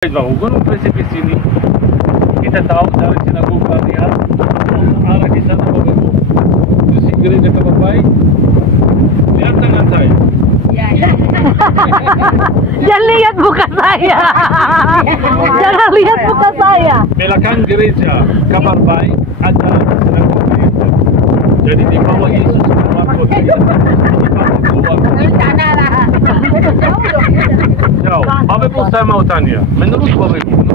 Bangun gunung Presipis ini, kita tahu dari sinagoga lihat arah di sana bagaimana. Di gereja Kabar Baik, lihat tangan saya. Jangan lihat muka saya. Jangan lihat muka saya. Belakang gereja Kabar Baik ada sinagoga Kristen. Jadi di bawah Yesus keluar kota. Jauh. Bapak Ibu saya mau tanya, menurut Bapak Ibu,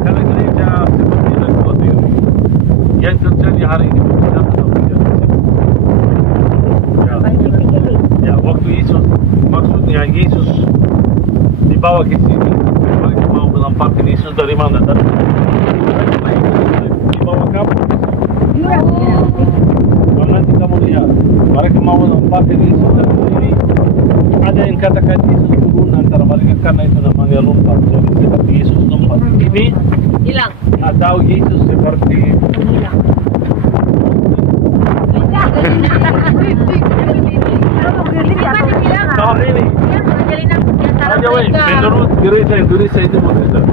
kalau gereja seperti yang khawatir, yang terjadi hari ini benar atau tidak? Ya, waktu Yesus, maksudnya Yesus dibawa ke sini, mereka mau menampakkan Yesus dari mana? Dari dibawa kamu. Nanti kamu lihat, mereka mau menampakkan Yesus dari sini. Ada yang katakan Yesus turun antara mereka karena itu namanya lompat. Jadi seperti Yesus lompat. Ini Hilang. atau Yesus seperti Hilang. Kalau ini aja weh, menurut gereja Indonesia itu mujizat.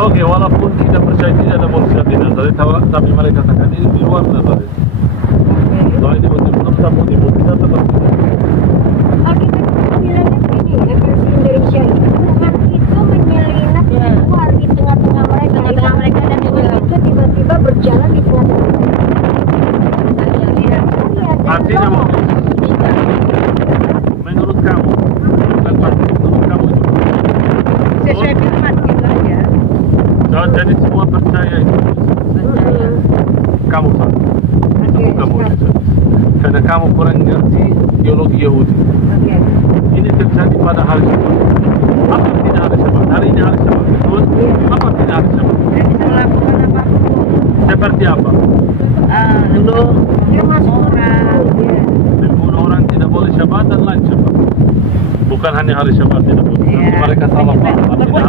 Oke, walaupun kita percaya tidak ada mujizat di Nazaret, tapi mereka katakan ini di luar Nazaret. Kalau ini betul-betul tamu di mujizat seperti itu. Alkitab bilangnya begini, versi Indonesia itu Tuhan itu menyelinap keluar di tengah-tengah mereka dan Tuhan itu tiba-tiba berjalan di tengah-tengah mereka. Artinya menurut kamu, bukan pasti menurut kamu itu. Sesuai firman juga ya. Jadi semua percaya itu. Kamu tahu, itu bukan mujizat. Karena kamu kurang ngerti teologi Yahudi. Ini terjadi pada hari Sabat. Apa tidak hari Sabat? Hari ini hari Sabat, betul? Apa tidak hari Sabat? Saya bisa melakukan apapun. Seperti apa? Dulu Membunuh orang tidak boleh Sabat dan lain Sabat. Bukan hanya hari Sabat tidak boleh. Nanti mereka salah paham. Berbuat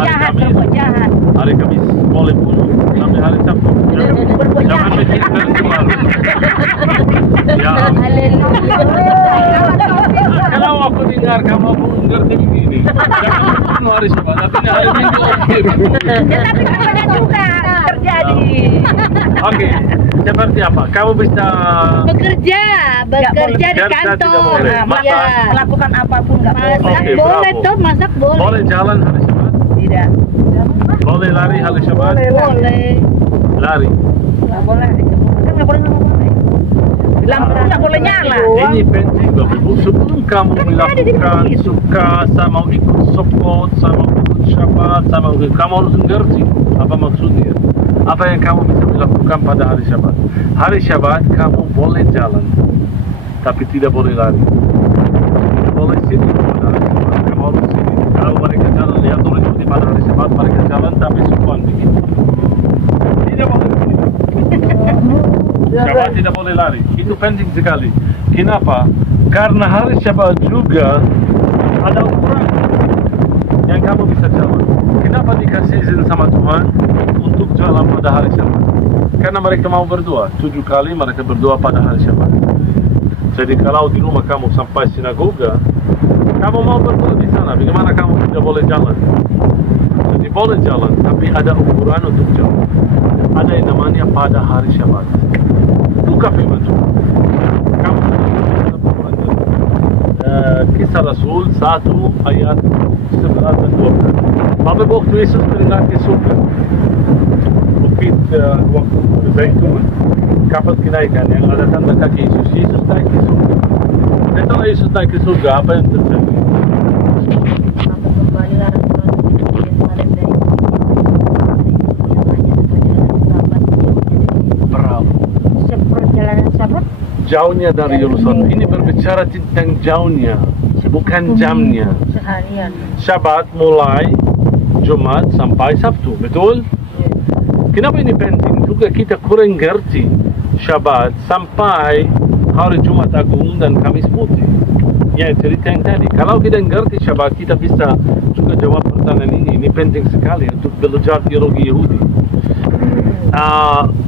jahat. Hari Kamis boleh bunuh sampai hari Sabtu. Jangan bikin versi baru. Ya. Kalau aku dengar kamu ngerti begini, jangan bunuh hari Sabat, tapi hari Minggu oke. Tapi banyak juga terjadi. Oke, seperti apa? Kamu bisa Bekerja di Kerja tidak kantor. boleh. Masak. Melakukan apapun nggak boleh. Masak Oke, boleh bravo. toh, masak boleh. Boleh jalan hari Sabat? Tidak. Boleh lari hari Sabat? Boleh. Lari. Nggak boleh. Kan nggak boleh. Lampu nggak boleh nyala. Ini penting Bapak Ibu. Sebelum kamu melakukan suka sama ikut support, sama ikut Syabat, sama kamu harus mengerti apa maksudnya. Apa yang kamu bisa melakukan pada hari Syabat. Hari Syabat kamu boleh jalan, tapi tidak boleh lari. Tidak boleh sini pada hari Syabat. Kamu harus sini. Kalau mereka jalan, lihat orang Yahudi pada hari Syabat, mereka jalan tapi sukuan begitu. Tidak boleh sini. Syabat tidak boleh lari. Itu penting sekali. Kenapa? Karena hari Syabat juga ada ukuran yang kamu bisa jalan. Kenapa dikasih izin sama Tuhan untuk jalan pada hari Syabat? Karena mereka mau berdoa. 7 kali mereka berdoa pada hari Syabat. Jadi kalau di rumah kamu sampai sinagoga, kamu mau berdoa di sana, bagaimana kamu tidak boleh jalan? Jadi boleh jalan, tapi ada ukuran untuk jalan. Ada yang namanya pada hari Syabat. Buka firman Tuhan. Kamu Kisah Rasul 1 ayat 11 dan 12. Bapak waktu Yesus berangkat ke surga, bukit waktu Zaitun, kapal kenaikan yang ada tanda kaki Yesus. Yesus naik ke surga. Setelah Yesus naik ke surga, apa yang terjadi? Bravo. Perjalanan Sabat Jauhnya dari Yerusalem. Ini berbicara tentang jauhnya, bukan jamnya. Seharian. Syabat mulai Jumat sampai Sabtu, betul? Kenapa ini penting? Juga kita kurang ngerti Syabat sampai hari Jumat Agung dan Kamis Putih. Ya, cerita yang tadi. Kalau kita ngerti Syabat, kita bisa juga jawab pertanyaan ini. Ini penting sekali untuk belajar teologi Yahudi.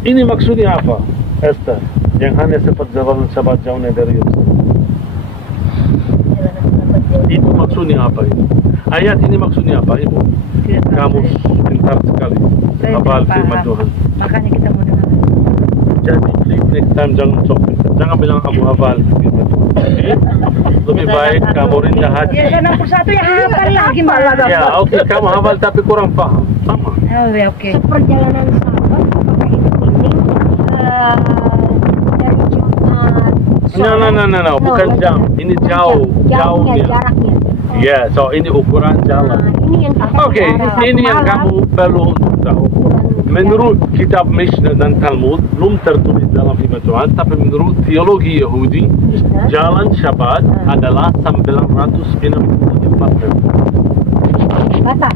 Ini maksudnya apa, Esther? Yang hanya seperti jalan Syabat jauhnya dari Yerusalem. Itu maksudnya apa ini? Ayat ini maksudnya apa, Ibu? Tidak tahu Kamu saya. pintar sekali Saya hafal tidak firman paham. Tuhan. Makanya kita mau dengar. Jadi please next time jangan sok pintar. Jangan bilang kamu hafal firman Tuhan. Oke? Lebih baik kamu rendah hati. Ya, 61 ya hafal lagi malah. Ya, oke, kamu hafal tapi kurang paham. Sama. Oh ya, oke. Perjalanan sahabat apakah itu ini dari Jumat No, bukan jam. Ini jauh, jauhnya. jaraknya. Ya, so ini ukuran jalan. Ini yang kita Oke, ini yang kamu perlu untuk tahu. Menurut kitab Mishnah dan Talmud, belum tertulis dalam firman Tuhan, tapi menurut teologi Yahudi, jalan Shabbat adalah 964 meter. batas.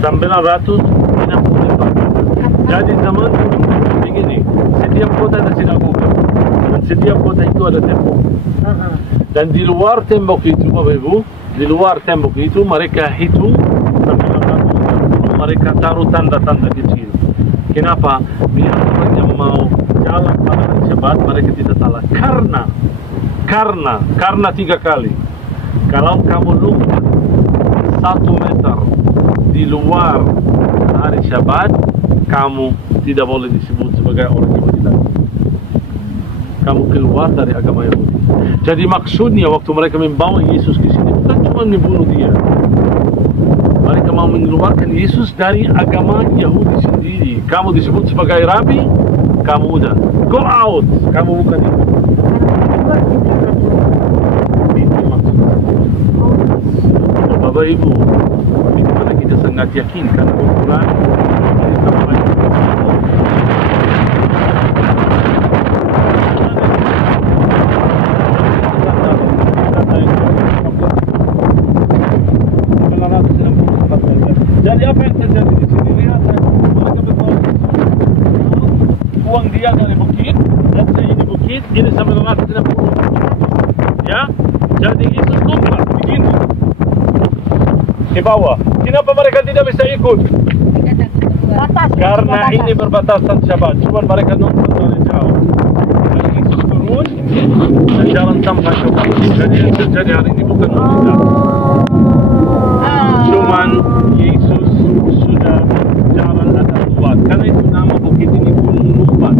964 meter. Jadi zaman dulu begini, setiap kota ada sinagoga, dan setiap kota itu ada tembok. Dan di luar tembok itu, Bapak Ibu, di luar tembok itu mereka hitung 960, mereka taruh tanda-tanda kecil. Kenapa? Biar orang yang mau jalan pada hari Syabat mereka tidak salah. Karena 3 kali. Kalau kamu lompat 1 meter di luar hari Syabat, kamu tidak boleh disebut sebagai orang Yahudi lagi. Kamu keluar dari agama Yahudi. Jadi maksudnya waktu mereka membawa Yesus ke sini bukan cuma membunuh dia. Mereka mau mengeluarkan Yesus dari agama Yahudi sendiri. Kamu disebut sebagai rabi, kamu udah go out. Kamu bukan itu. Itu maksudnya. Bapak Ibu, bagaimana kita sangat yakin kan Al-Quran dari sampai jadi apa yang terjadi di sini? Lihat, mereka berbawa uang dia dari bukit, dan ini bukit, ini 960. Ya, jadi Yesus lompat begini di bawah. Kenapa mereka tidak bisa ikut? Batas. Karena ini berbatasan Syabat. Cuma mereka nonton dari jauh. Dan Yesus turun dan jalan sampai ke bawah. Jadi yang terjadi hari ini bukan mukjizat. Cuman Yesus sudah jalan atas luas. Karena itu nama bukit ini Gunung Lumpat.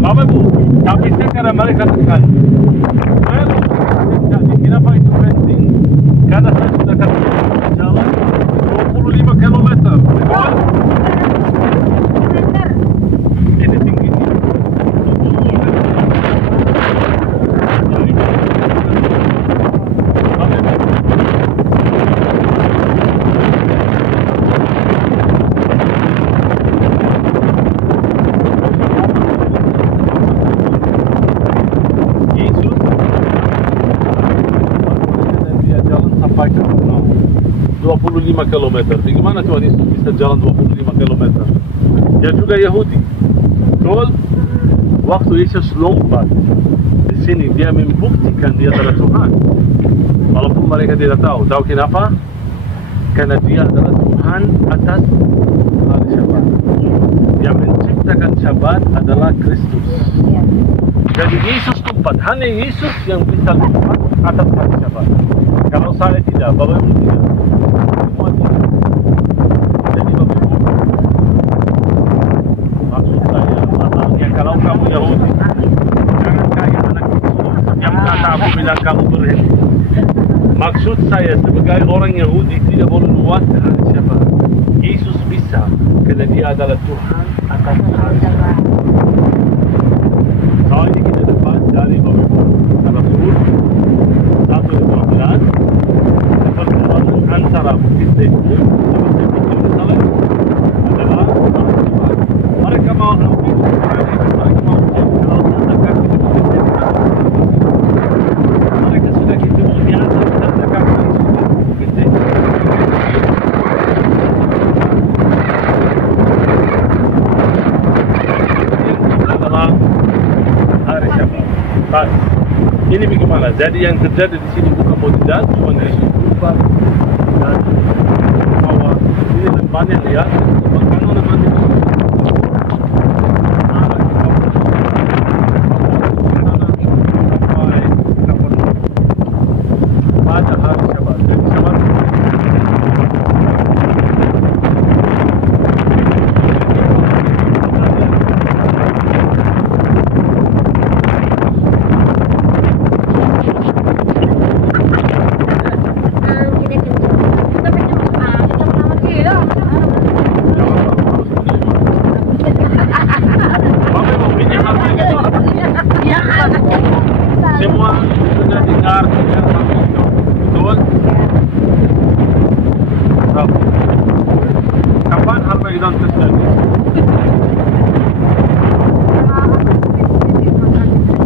Bapak Ibu, tapi sekarang mereka tekan. Jadi kenapa itu penting? Karena saya sudah katakan jalan 25 km. Betul? Ini tingginya. Yesus dia jalan sampai ke 25 km. Bagaimana Tuhan Yesus bisa jalan 25 km? Dia juga Yahudi. Betul? Waktu Yesus lompat di sini, dia membuktikan dia adalah Tuhan. Walaupun mereka tidak tahu. Tahu kenapa? Karena dia adalah Tuhan atas hari Syabat. Yang menciptakan Syabat adalah Kristus. Jadi Yesus lompat. Hanya Yesus yang bisa lompat atas hari Syabat. Kalau saya tidak, Bapak Ibu tidak. Semua tidak. Jadi Bapak Ibu, maksud saya, masalahnya kalau kamu Yahudi, jangan kayak anak itu yang kata aku bilang kamu berhenti. Maksud saya sebagai orang Yahudi tidak boleh luas hari Syabat. Yesus bisa, karena dia adalah Tuhan atas hari Syabat. Soal ini kita dapat dari Bapak Ibu Rasul 1:12, perjalanan antara Bukit Zaitun sama Bukit Yerusalem adalah Syabat. Mereka mau ambil mereka mau tanda kaki di Bukit Zaitun. Mereka sudah ketemu di atas tanda kaki di Bukit Zaitun. Adalah hari Syabat. Baik. Ini bagaimana? Jadi yang terjadi di sini bukan mukjizat, cuma Yesus berubah dan bahwa ini lembarannya lihat, makanan namanya pada hari Syabat. Jadi Bravo. Kapan Armageddon terjadi?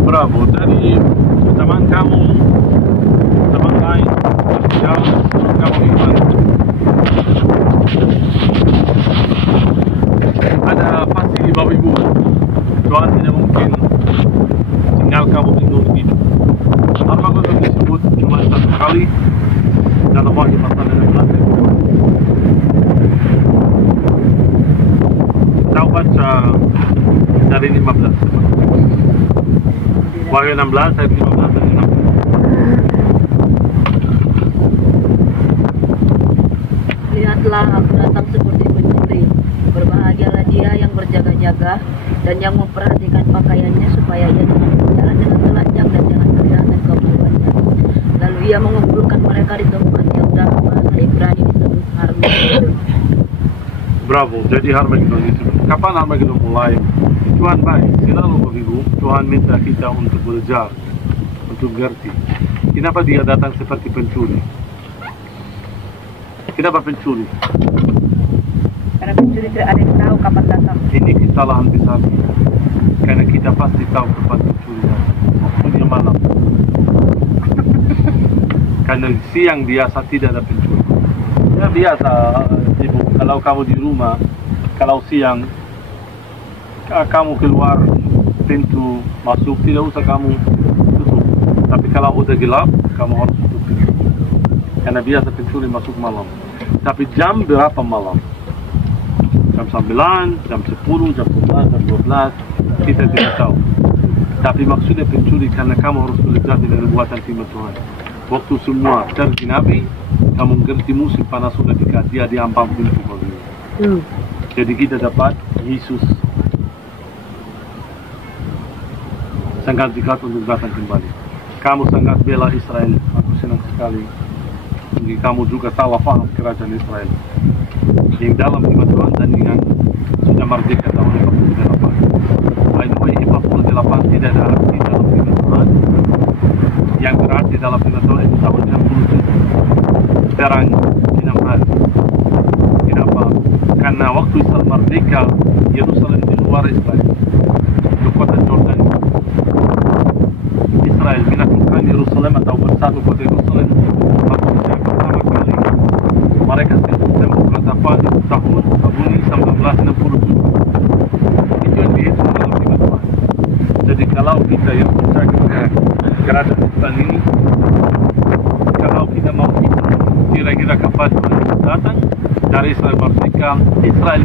Bravo. Dari teman kamu, teman lain, jauh kamu iman. Ada pasti di bawah ibu. Tuhan tidak mungkin tinggal kamu tinggal hidup. Armageddon disebut cuma satu kali dalam Wahyu pasal 16. Tahu baca dari 15. Wahyu 16 ayat 15 dan 16. Lihatlah, aku datang seperti pencuri. Berbahagialah dia yang berjaga-jaga dan yang memperhatikan pakaiannya supaya ia jangan berjalan dengan telanjang dan jangan kehilangan keperluannya. Lalu ia mengumpulkan mereka di tempat yang dalam bahasa Ibrani disebut Armageddon. Bravo, jadi Armageddon itu. Kapan Armageddon mulai? Tuhan baik, selalu begitu. Tuhan minta kita untuk belajar, untuk mengerti. Kenapa dia datang seperti pencuri? Kenapa pencuri? Karena pencuri tidak ada yang tahu kapan datang. Ini kesalahan besar. Karena kita pasti tahu kapan pencuri datang. Waktunya malam. Karena siang biasa tidak ada pencuri. Ya biasa, ibu. Kalau kamu di rumah, kalau siang kamu keluar pintu masuk, tidak usah kamu tutup. Tapi kalau udah gelap, kamu harus tutup pintu. Karena biasa pencuri masuk malam. Tapi jam berapa malam? Jam 9, jam 10, jam 11, jam 12, kita tidak tahu. Tapi maksudnya pencuri karena kamu harus belajar dengan buatan firman Tuhan. Waktu semua terjinabi, kamu mengerti musim panas sudah dekat, dia diambang pintu bagimu. Jadi kita dapat Yesus sangat dekat untuk datang kembali. Kamu sangat bela Israel, aku senang sekali. Jadi kamu juga salah paham kerajaan Israel. Yang dalam firman Tuhan dan yang sudah merdeka tahun 48. By the way, 48 tidak ada arti dalam firman Tuhan. Yang berarti dalam firman Tuhan itu tahun 67. Terang 6 hari. Kenapa? Karena waktu Israel merdeka, Yerusalem di luar Israel. Di kota Jordan. Israel menaklukkan Yerusalem atau bersatu kota Yerusalem. Maksudnya pertama kali mereka tembok ratapan di tahun Abuni 1967. Itu yang dihitung dalam firman Tuhan. Jadi kalau kita yang percaya kepada kerajaan Islam ini, kalau kita mau hitung kira-kira kapan Tuhan datang dari Israel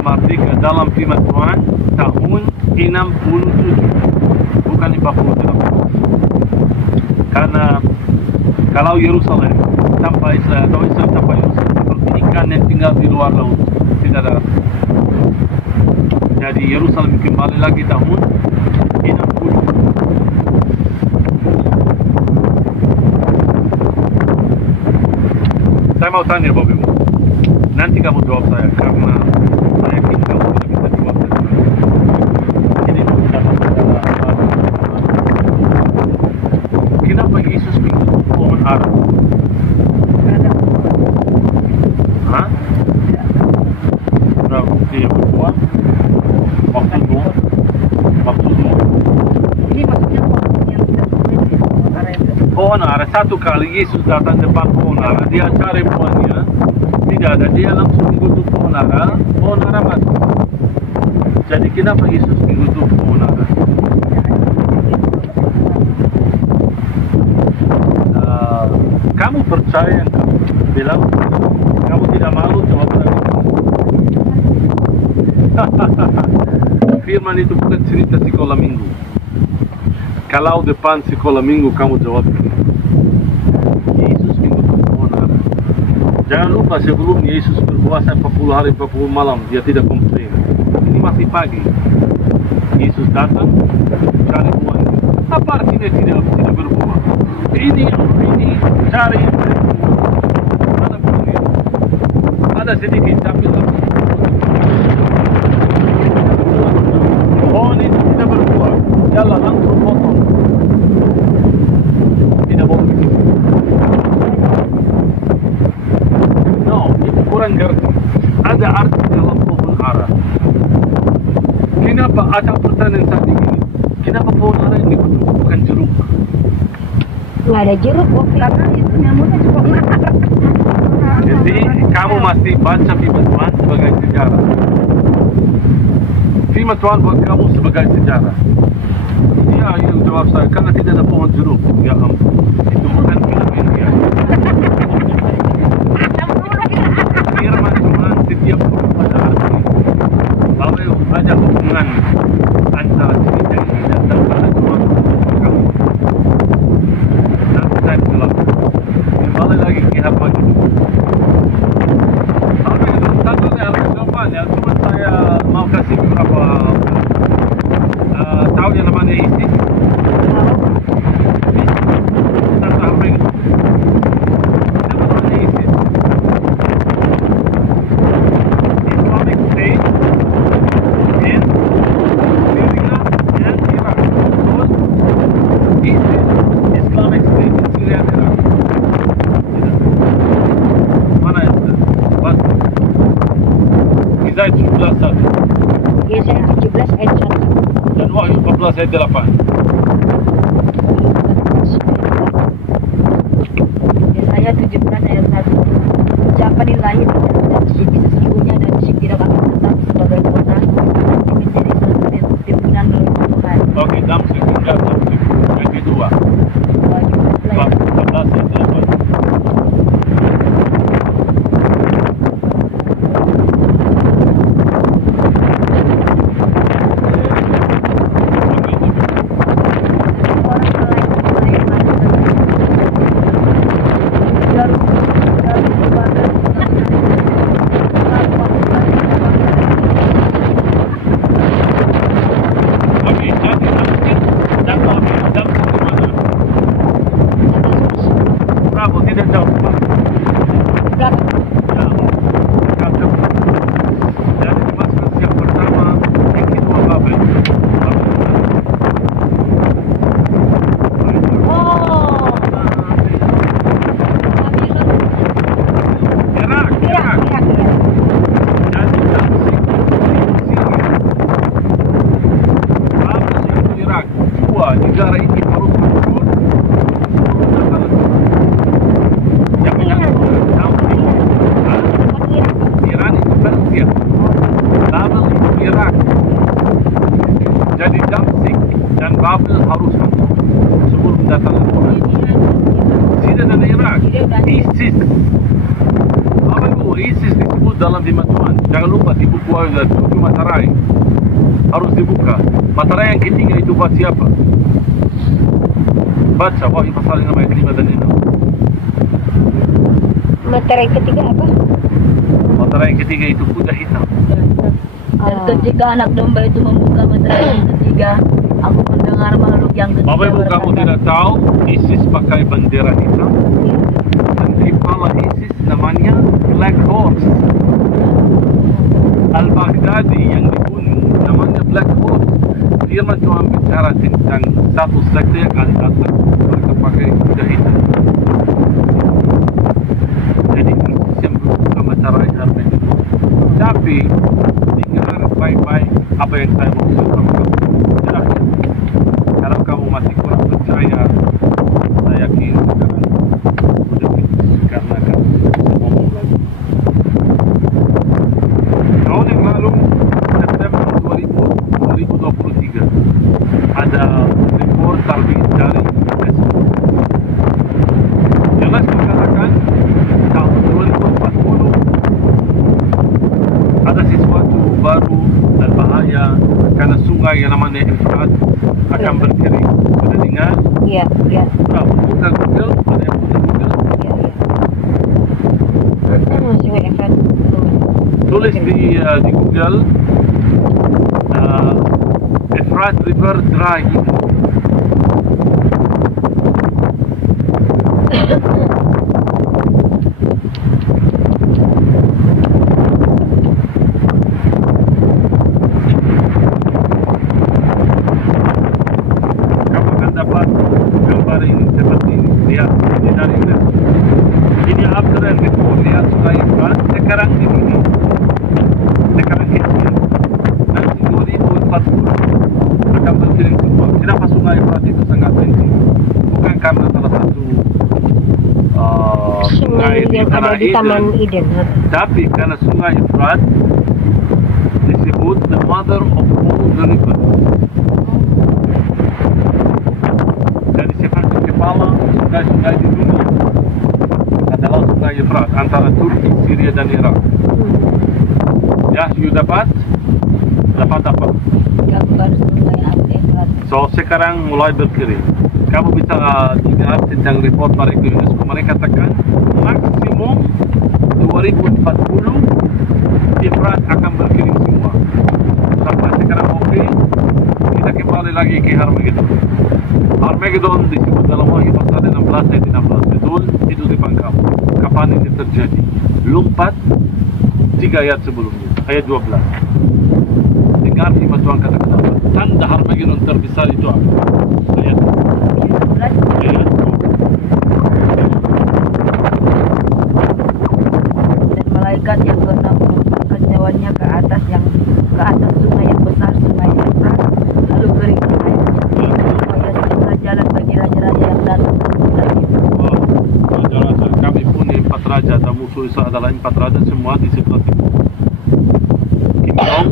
merdeka dalam firman Tuhan tahun 67, bukan 48. Karena kalau Yerusalem tanpa Israel atau Israel tanpa Yerusalem seperti ikan yang tinggal di luar laut, tidak ada. Jadi Yerusalem kembali lagi tahun 60. Saya mau tanya Bapak Ibu, nanti kamu jawab saya karena saya yakin kamu tidak bisa jawab saya. Ini bukan masalah apa. Kenapa Yesus minum pohon ara? Hah? Berapa dia berbuat? Maksudmu? Ini maksudnya pohon yang tidak pohon ara, satu kali Yesus datang depan pohon ara, dia cari buahnya, tidak ada, dia langsung menggutuk pohon ara mati. Jadi kenapa Yesus menggutuk pohon ara? Kamu percaya yang kamu bilang, kamu tidak malu jawab tadi. Firman itu bukan cerita sekolah minggu. Kalau depan sekolah minggu kamu jawab ini. Yesus menggutuk pohon ara. Jangan lupa sebelum Yesus berpuasa 40 hari 40 malam, dia tidak komplain. Ini masih pagi. Yesus datang cari buahnya. Apa artinya tidak berbuah? Ini cari mana buahnya? Ada sedikit tapi pohon itu tidak berbuah. Jalan langsung potong. Tidak boleh. No, itu kurang mengerti. Ada arti dalam pohon ara. Kenapa ada pertanyaan tadi ini? Kenapa pohon ara ini bukan jeruk? Nggak ada jeruk kok. Karena itu nyamuknya cukup mahal. Jadi kamu masih baca firman Tuhan sebagai sejarah. Firman Tuhan buat kamu sebagai sejarah. Ya, yang jawab saya, karena tidak ada pohon jeruk. Ya ampun, itu bukan film India. Firman Tuhan setiap pada arti. Kalau ada hubungan antara cerita ini dan daripada Tuhan kamu. Nanti saya jelaskan. Kembali lagi ke apa itu. Sampai itu satu harus jawabannya. Cuma saya mau kasih beberapa tahu yang namanya ISIS. Tentang apa itu? Siapa namanya ISIS? Islamic State in Syria and Iraq. Terus ISIS, Islamic State in Syria and Iraq. Mana itu? Bantu. Kisah 17 Yesaya 17 ayat 1. dan Wahyu 14 ayat 8. Yesaya 17 ayat 1. Ucapan ilahi dan sesungguhnya dan tidak akan tetap sebagai kota tapi menjadi satu timbunan oleh Tuhan. Oke, damsik tinggal damsik. Yang kedua, Wahyu 14 ayat 8. Oke, jadi damsik dan babi. Damsik di mana? Bravo, tidak jauh. Ya, kacau. Jadi dimasukkan yang pertama, yang kedua Babel. Irak. Jadi damsik di Syria. Babel itu Irak. Dua negara ini harus hancur sebelum datang. Yang menyatukan damsik. Iran itu Persia. Babel itu Irak. Jadi damsik dan Babel harus hancur sebelum datang Tuhan. Syria dan Irak. ISIS. Apa itu ISIS disebut dalam firman Tuhan? Jangan lupa di buku Wahyu 7 materai harus dibuka. Materai yang ketiga itu buat siapa? Baca Wahyu pasal 6 ayat 5 dan 6. Materai ketiga apa? Materai yang ketiga itu kuda hitam. Dan ketika anak domba itu membuka materai yang ketiga, aku mendengar makhluk yang ketiga Bapak Ibu kamu tidak tahu ISIS pakai bendera hitam dan kepala ISIS namanya Black Horse. Al-Baghdadi yang dibunuh namanya Black Horse. Firman Tuhan bicara tentang satu sekte yang akan datang mereka pakai kuda hitam. Jadi ISIS yang membuka materai harus itu. Tapi dengar baik-baik apa yang saya maksud sama kamu. Jelas ya? Kalau kamu masih kurang percaya, saya yakin sekarang sudah fix karena kamu ngomong lagi. Tahun yang lalu, September 2023, ada report terbit dari UNESCO. Jelas mengatakan tahun 2040 ada sesuatu baru dan bahaya karena sungai yang namanya Efrat akan berkering. Sudah dengar? Iya. Nah, buka Google, ada yang punya Google. Sungai Efrat. Tulis di Google Efrat River Dry. Kamu akan dapat gambar ini seperti ini. Lihat, ini dari UNESCO. Ini after and before. Lihat sungai Efrat sekarang ini ini. Sekarang kecil. Nanti 2040 akan berkirim semua. Kenapa Sungai Efrat itu sangat penting? Bukan karena salah satu sungai di yang ada Tanah di Taman Eden, Eden. tapi karena Sungai Efrat disebut the mother of all the rivers. Jadi seperti kepala sungai-sungai di dunia adalah Sungai Efrat antara Turki, Syria dan Irak. Ya, you dapat apa? Gambar sungai Efrat. So sekarang mulai berkirim. Kamu bisa dengar tentang report mereka UNESCO. Mereka katakan maksimum 2040 Efrat akan berkirim semua. Sampai sekarang oke, kita kembali lagi ke Harmagedon. Harmagedon disebut dalam Wahyu pasal 16 ayat 16. Betul, itu di pangkal. Kapan ini terjadi? Lompat 3 ayat sebelumnya, ayat 12. Dengar firman Tuhan kata-kata. Tanda Harmagedon terbesar itu apa? Ayat 12. Dan malaikat yang ke-6 menumpahkan nyawanya ke atas sungai yang besar, Sungai Efrat. Lalu kering airnya, supaya segera jalan bagi raja-raja yang datang dari itu. Raja-raja kami punya 4 raja dan musuh Isa adalah 4 raja semua di sebelah timur. Kim Jong,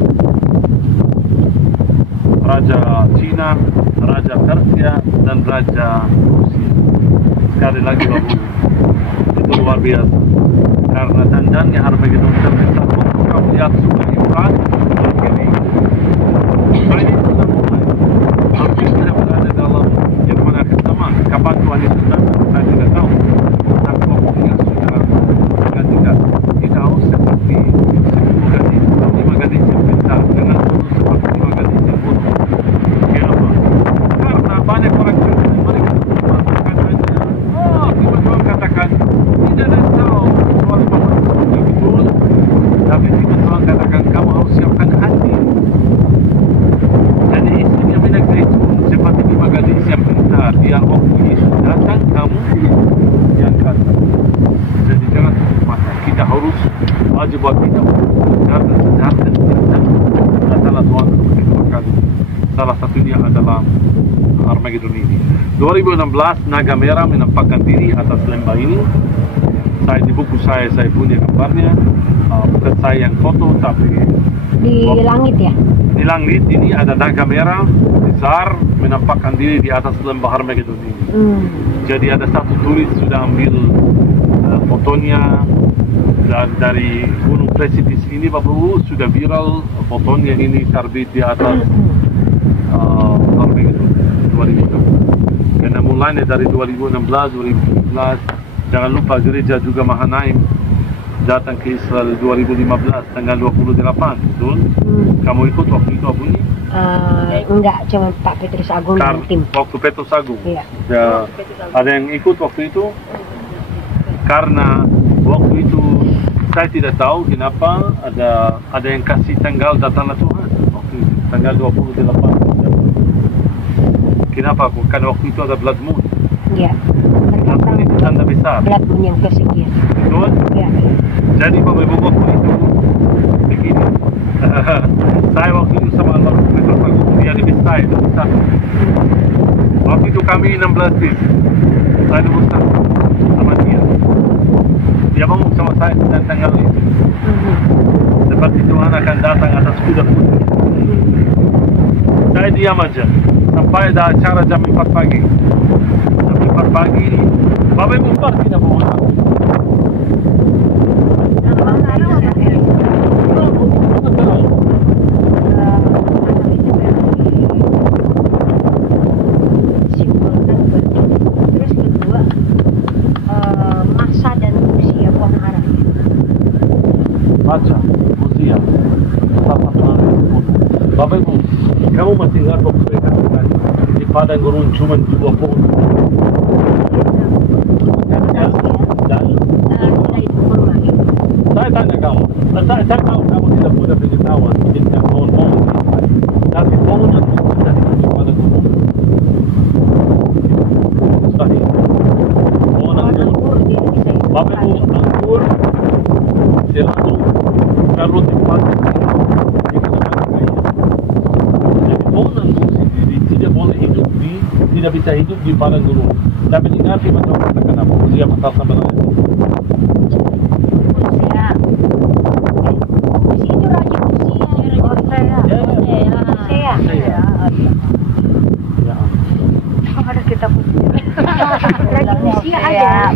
Raja Cina, Raja Persia dan Raja Rusia. Sekali lagi Bapak, itu luar biasa. Karena tandanya Harmagedon terbesar untuk kamu lihat Sungai Efrat berkirim. Nah ini sudah mulai. Hampir sudah berada dalam zaman akhir zaman. Kapan Tuhan Yesus datang? Saya tidak tahu. Tapi waktunya sudah sangat dekat. Kita harus seperti 10 gadis, 5 gadis yang pintar. Jangan terus seperti 5 gadis yang bodoh. Kenapa? Karena banyak orang Kristen mereka mengatakan hanya, firman Tuhan katakan tidak ada tahu soal Bapak betul. Tapi firman Tuhan katakan kamu harus siapkan hati. Jadi istrinya minyak zaitun seperti 5 gadis yang pintar. Biar waktu Yesus datang kamu yang kata. Jadi jangan tutup mata. Kita harus wajib buat kita belajar dan sedar dan ingat datanglah Tuhan untuk kedua kali. Salah satunya adalah Harmagedon ini. 2016 naga merah menampakkan diri atas lembah ini. Saya di buku saya punya gambarnya. Bukan saya yang foto tapi Di langit ya? di langit ini ada naga merah besar menampakkan diri di atas lembah Harmagedon ini. Jadi ada satu turis sudah ambil fotonya dan dari gunung precipice ini Bapak Ibu sudah viral fotonya ini terbit di atas Harmagedon 2016. Karena mulainya dari 2016, 2017. Jangan lupa gereja juga Mahanaim datang ke Israel 2015 tanggal 28, betul? Kamu ikut waktu itu Abu Ni? Enggak, cuma Pak Petrus Agung dan tim. Waktu Petrus Agung. Iya. Ya, ada yang ikut waktu itu? Karena waktu itu saya tidak tahu kenapa ada yang kasih tanggal datanglah Tuhan waktu itu, tanggal 28. Kenapa? Karena waktu itu ada blood moon. Iya. Blood moon itu tanda besar. Blood moon yang kesekian. Betul? Iya. Jadi Bapak Ibu waktu itu begini. Saya waktu itu sama Allah Petrus Agung dia lebih saya nomor 1. Waktu itu kami 16 bis. Saya nomor 1 sama dia. Dia mau sama saya dan tanggal itu. Seperti Tuhan akan datang atas kuda putih. Saya diam aja sampai ada acara jam 4 pagi. Jam 4 pagi, Bapak Ibu tidak mau. Terus kedua, masa dan usia buang arahnya. Baca, usia, salah satu hal yang Bapak Ibu, kamu masih ingat waktu saya katakan di padang gurun cuma 2 pohon. Saya tanya kamu, saya tahu kamu tidak punya pengetahuan tentang pohon-pohon, tapi pohon yang dari di padang gurun. Mustahil. Pohon anggur, Bapak Ibu, anggur, selangkung, bisa hidup di padang gurun. Tapi nanti macam katakan apa? Usia pasal sebenarnya. Usia. Usia itu raja usia. Hosea. Ya. Usia. Ya. Oh, ada kitab usia. Raja usia ada.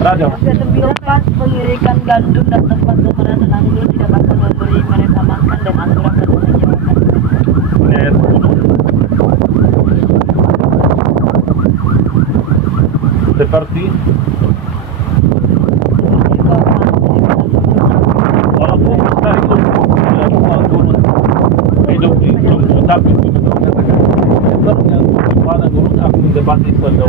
Raja. Tempat pengirikan gandum dan tempat pemerasan anggur tidak akan memberi mereka makan dan anggur akan mengecewakan mereka. Ayat 10. Seperti walaupun kita hidup hidup di sumber, tapi kita katakan seperti yang pada guru aku mendebati selalu.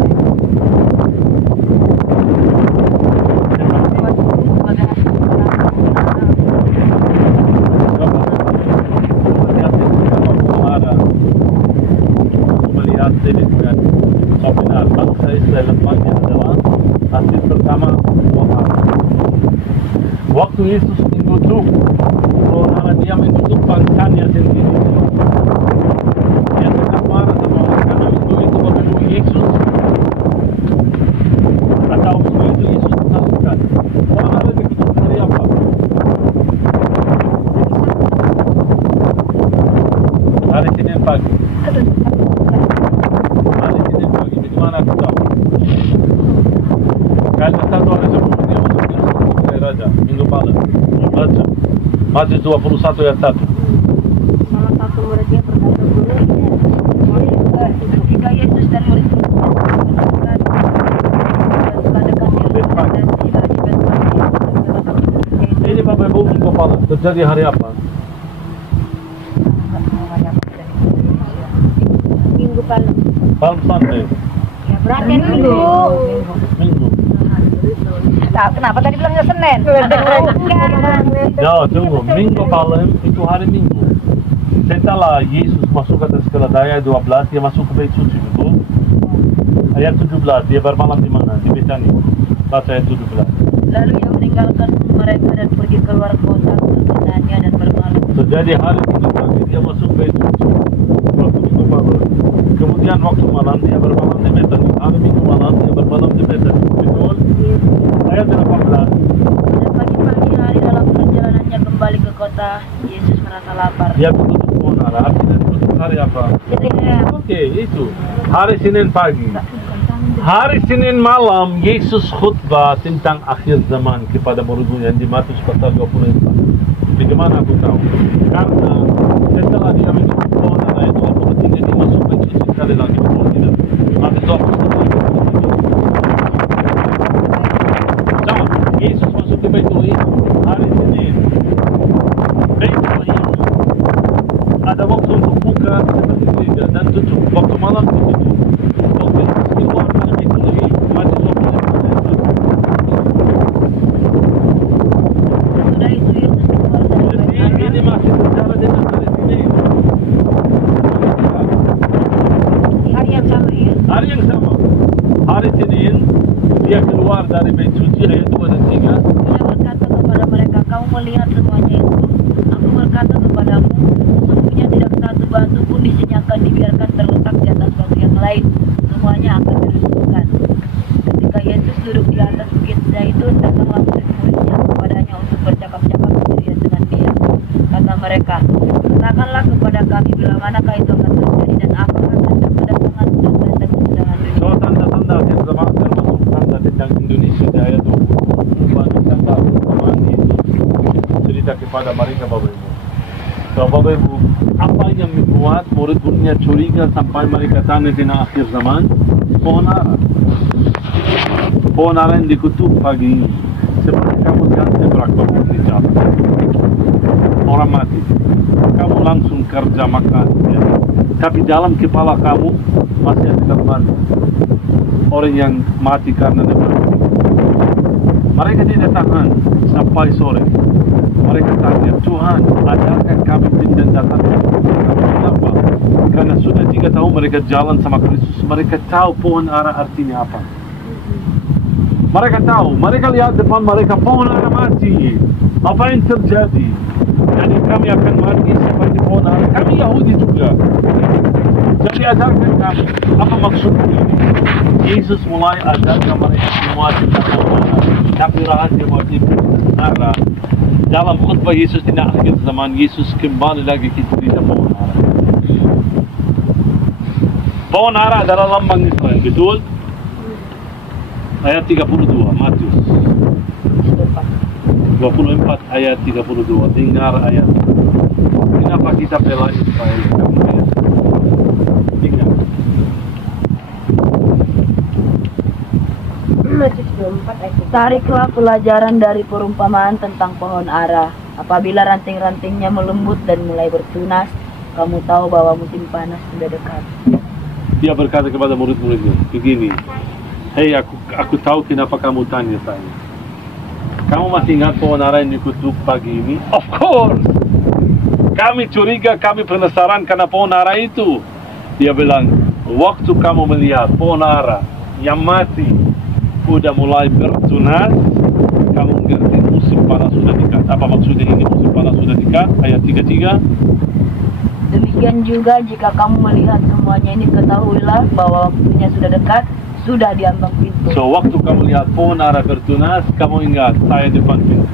Melihat ini dengan benar bangsa Israel lemahnya adalah hasil pertama Tuhan. Waktu Yesus mengutuk orang dia mengutuk bangsanya sendiri. Dia sangat marah sama orang karena itu memenuhi Yesus. Atau semua itu Yesus salahkan. Orang ada dikutuk dari apa? Hari Senin pagi. Hari Senin pagi, bagaimana aku tahu? Kalau satu hari sebelum dia masuk ke Raja, Minggu malam, baca Mazmur 21 ayat 1. Salah satu muridnya berkata guru, Ketika Yesus dan murid-murid Ini Bapak Ibu Minggu malam, terjadi hari apa? minggu malam. Palm Sunday, Ya berarti minggu. Minggu. Kenapa tadi bilangnya Senin? Ya, tunggu, Minggu malam itu hari Minggu. Setelah Yesus masuk ke atas keledai 12, dia masuk ke bait suci, betul? Ayat 17, dia bermalam di mana? Di Betani. Baca ayat 17. Lalu ia meninggalkan mereka dan pergi keluar kota ke kotanya dan bermalam. Terjadi hari Minggu pagi dia masuk bait suci. Waktu Minggu malam. Kemudian waktu malam dia bermalam di Betani. Hari Minggu malam dia bermalam di Betani. Betul? Ayat 18. Dan pagi-pagi hari dalam perjalanannya kembali ke kota, Yesus merasa lapar. Dia tutup pohon ara. Artinya tutup hari apa? Oke, itu. Hari Senin pagi. Hari Senin malam Yesus khutbah tentang akhir zaman kepada murid-muridnya di Matius pasal 24. Bagaimana aku tahu? Karena setelah dia minum pohon ara ayat 23 dia masuk bait suci sekali lagi, betul tidak? Matius 24. Sama, Yesus masuk ke Bethlehem hari Senin. Bethlehem ada waktu untuk buka seperti gereja dan tutup. Waktu malam ditutup. Waktu Yesus keluar dari Bethlehem, Matius 24. Sudah itu Yesus keluar dari Jadi ini masih bicara dengan hari Senin. Hari yang sama ya. Hari yang sama. Hari Senin dia keluar dari bait suci ayat 2 dan 3. Dia berkata kepada mereka, kamu melihat semuanya itu? Aku berkata kepadamu, sesungguhnya tidak satu batu pun di sini akan dibiarkan terletak di atas batu yang lain. Semuanya akan diruntuhkan. Ketika Yesus duduk di atas bukit Zaitun, datanglah murid-muridnya kepadanya untuk bercakap-cakap sendirian dengan dia. Kata mereka, katakanlah kepada kami bila manakah itu akan terjadi dan apakah tanda kedatangan dan tanda kesudahan dunia. So tanda-tanda akhir zaman termasuk tanda tentang Indonesia di ayat 20. Tanda pertemuan Yesus cerita kepada mereka Bapak Ibu. So Bapak Ibu, apa yang membuat murid-muridnya curiga sampai mereka tanya tentang akhir zaman? Pohon ara. Pohon ara yang dikutuk pagi ini. Seperti kamu lihat sebrak bangun di jalan. Orang mati. Kamu langsung kerja makan. Ya. Tapi dalam kepala kamu masih ada teman orang yang mati karena nebak. Mereka tidak tahan sampai sore. Mereka tanya, Tuhan, ajarkan kami pindah datang. Kenapa? Karena sudah 3 tahun mereka jalan sama Kristus. Mereka tahu pohon ara artinya apa. Mereka tahu. Mereka lihat depan mereka pohon ara mati. Apa yang terjadi? Jadi kami akan mati seperti pohon ara. Kami Yahudi juga. Jadi ajarkan kami, apa maksudnya ini? Yesus mulai ajarkan mereka semua tentang kebenaran. Tapi rahasia wajib sebenarnya dalam khutbah Yesus di akhir zaman, Yesus kembali lagi ke cerita pohon ara. Pohon ara adalah lambang Israel, betul? Ayat 32, Matius 24 ayat 32. Dengar ayat. Kenapa kita bela Israel? Dengar. Matius 24 ayat 3. Tariklah pelajaran dari perumpamaan tentang pohon ara. Apabila ranting-rantingnya melembut dan mulai bertunas, kamu tahu bahwa musim panas sudah dekat. Dia berkata kepada murid-muridnya, begini, hei aku tahu kenapa kamu tanya saya. Kamu masih ingat pohon ara yang dikutuk pagi ini? Of course! Kami curiga, kami penasaran karena pohon ara itu. Dia bilang, waktu kamu melihat pohon ara yang mati udah mulai bertunas, kamu ngerti musim panas sudah dekat. Apa maksudnya ini musim panas sudah dekat? Ayat 33. Demikian juga jika kamu melihat semuanya ini, ketahuilah bahwa waktunya sudah dekat, sudah di ambang pintu. So, waktu kamu lihat pohon ara bertunas, kamu ingat saya depan pintu.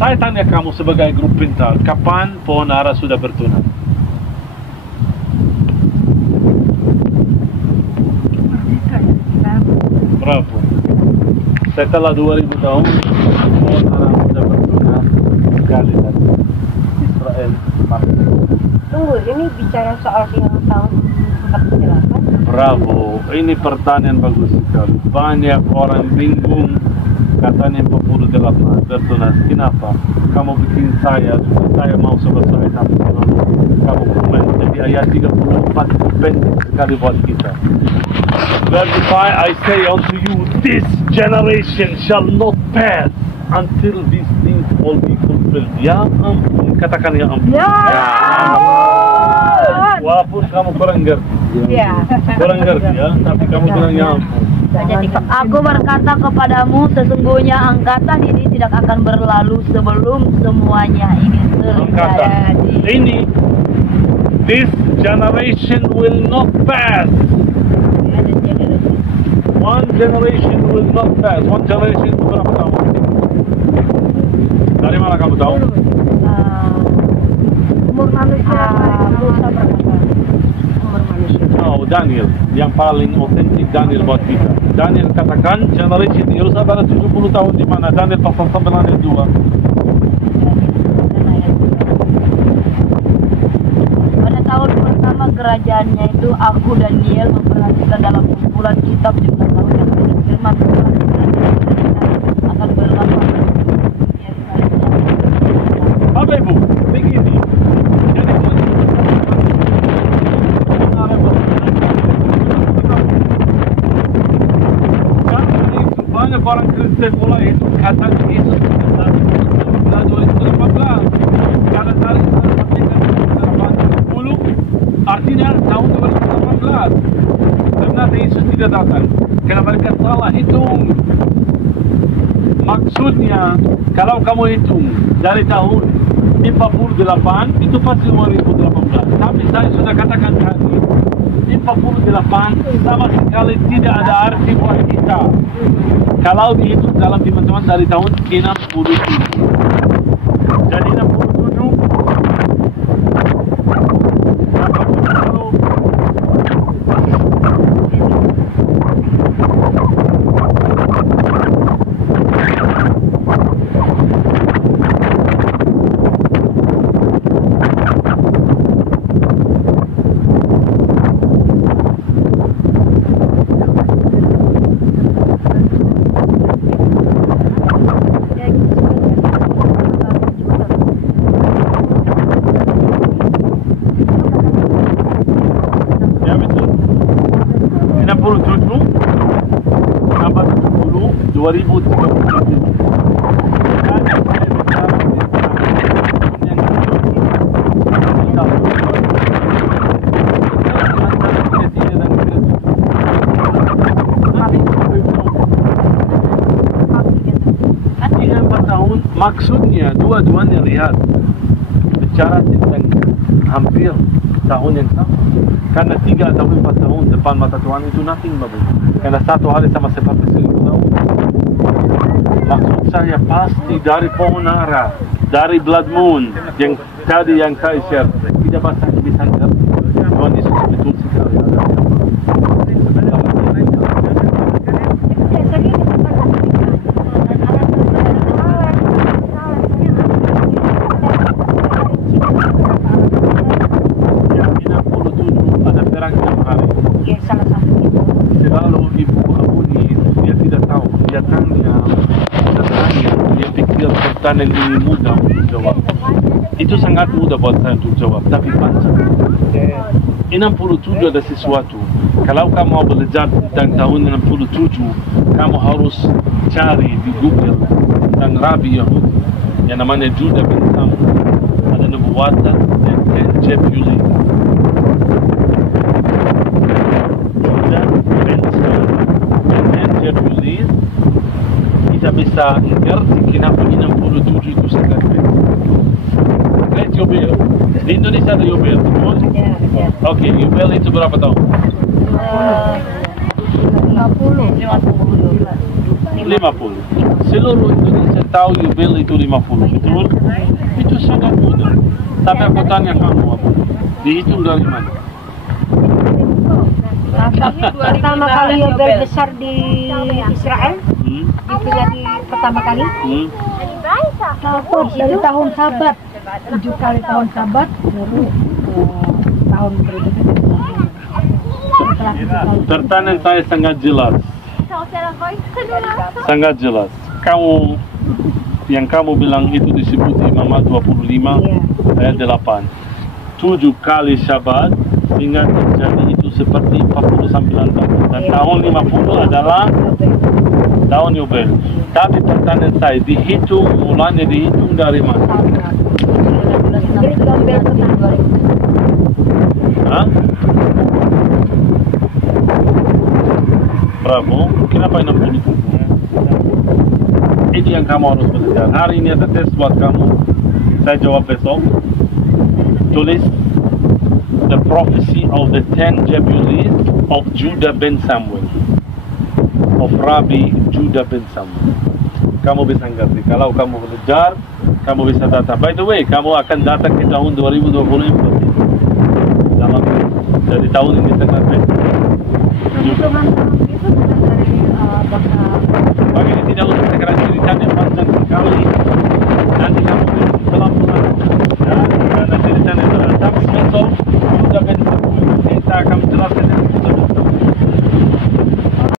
Saya tanya kamu sebagai grup pintar, kapan pohon ara sudah bertunas? Berapa? Setelah 2000 tahun, pohon ara sudah bertunas sekali lagi. Israel mati. Tunggu, ini bicara soal yang tahun 48. Bravo, ini pertanyaan bagus sekali. Banyak orang bingung katanya 48 bertunas. Kenapa? Kamu bikin saya mau selesai tapi selalu kamu komen. Jadi ayat 34 penting sekali buat kita. Verse 5, I say unto you, this generation shall not pass until these things all be fulfilled. Ya ampun, katakan ya ampun. Ya ampun. Walaupun kamu kurang ngerti. Ya. Kurang ngerti ya, tapi kamu bilang ya ampun. Aku berkata kepadamu, sesungguhnya angkatan ini tidak akan berlalu sebelum semuanya ini Angkatan terjadi. ini, this generation will not pass. One generation will not pass. One generation itu berapa tahun? Dari mana kamu tahu? Umur manusia. Umur manusia. Oh, Daniel, yang paling otentik Daniel buat kita. Daniel katakan generation di Yerusalem pada 70 tahun di mana? Daniel pasal 9 ayat 2. Pada tahun pertama kerajaannya itu, aku Daniel memperhatikan dalam kumpulan kitab juga tahun yang firman Tuhan akan berlaku. Bapak Ibu, begini. Jadi banyak orang Kristen mulai itu kata Yesus pada 2018 karena dari 10 artinya tahun 2018 ternyata Yesus tidak datang karena mereka salah hitung. Maksudnya kalau kamu hitung dari tahun 48 itu pasti 2018, tapi saya sudah katakan tadi 48 sama sekali tidak ada arti buat kita kalau dihitung dalam teman-teman dari tahun 67. Jadi 67 maksudnya dua-duanya lihat bicara tentang hampir tahun yang sama. Karena 3 atau 4 tahun depan mata Tuhan itu nothing, Bapak. Karena satu hari sama seperti 1000 tahun. Maksud saya pasti dari pohon ara, dari blood moon yang tadi yang saya share, tidak bisa ngerti. Tuhan Yesus betul sekali. Ada perang 6 hari. Ya, salah satu itu. Selalu ibu Abuni dia tidak tahu, dia tanya, dia pikir pertanyaan ini mudah untuk jawab. Itu sangat mudah buat saya untuk jawab, tapi panjang. 67 ada sesuatu. Kalau kamu mau belajar tentang tahun 67, kamu harus cari di Google tentang Rabi Yahudi yang namanya Judah bin Samuel. Ada nubuatan dan 10 Jebuli. Judah bin Samuel dan 10 Jebuli bisa ngerti kenapa 67 itu sangat penting. Lihat Yobel. Di Indonesia ada Yobel, betul? Oke, Yobel itu berapa tahun? 50. Seluruh Indonesia tahu Yobel itu 50, betul? Itu sangat mudah. Tapi aku tanya kamu, apa? Dihitung dari mana? Pertama kali Yobel besar di Israel, itu jadi pertama kali. Dari tahun Sabat, 7 kali tahun Sabat, baru tahun berikutnya. Pertanyaan saya sangat jelas. Sangat jelas. Kamu yang kamu bilang itu disebut Imamat 25 ayat 8. 7 kali Syabat sehingga terjadi itu seperti 49 tahun. Dan tahun 50 adalah tahun Yobel. Tapi pertanyaan saya, mulanya dihitung dari mana? Hah? Bravo. Kenapa 67? Ini yang kamu harus belajar. Hari ini ada tes buat kamu. Saya jawab besok. Tulis the prophecy of the 10 Jebulees of Judah bin Samuel. Of Rabbi Judah bin Samuel. Kamu bisa ngerti. Kalau kamu belajar, kamu bisa datang. By the way, kamu akan datang ke tahun 2024. Dalam dari tahun ini sangat baik. Bagi ini tidak usah sekarang ceritanya panjang sekali.